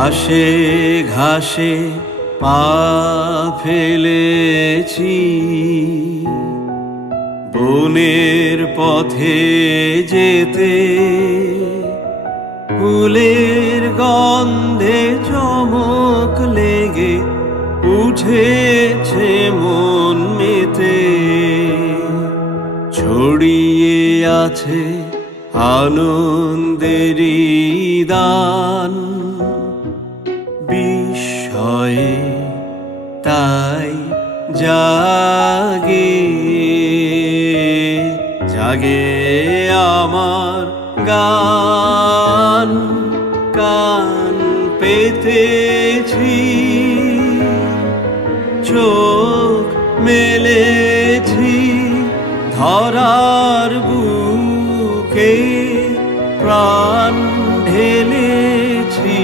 ঘাসে ঘাসে পা ফেলেছি, বনের পথে যেতে ফুলের গন্ধে চমক লেগে উঠেছে মন মেতে। ছড়িয়ে আছে আনন্দেরই দান, বিস্ময়ে তাই জাগে জাগে আমার গান। কান পেতেছি, চোখ মেলেছি ধরার বুকে, প্রাণ ঢেলেছি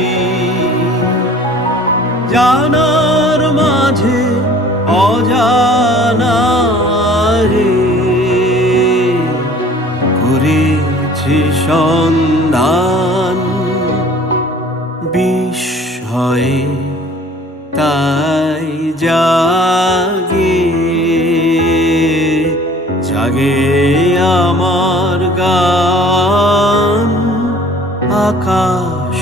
জানার মাঝে অজানা রে। করেছি সন্ধান, বিস্ময়ে তাই জাগে জাগে আমার গান। আকাশ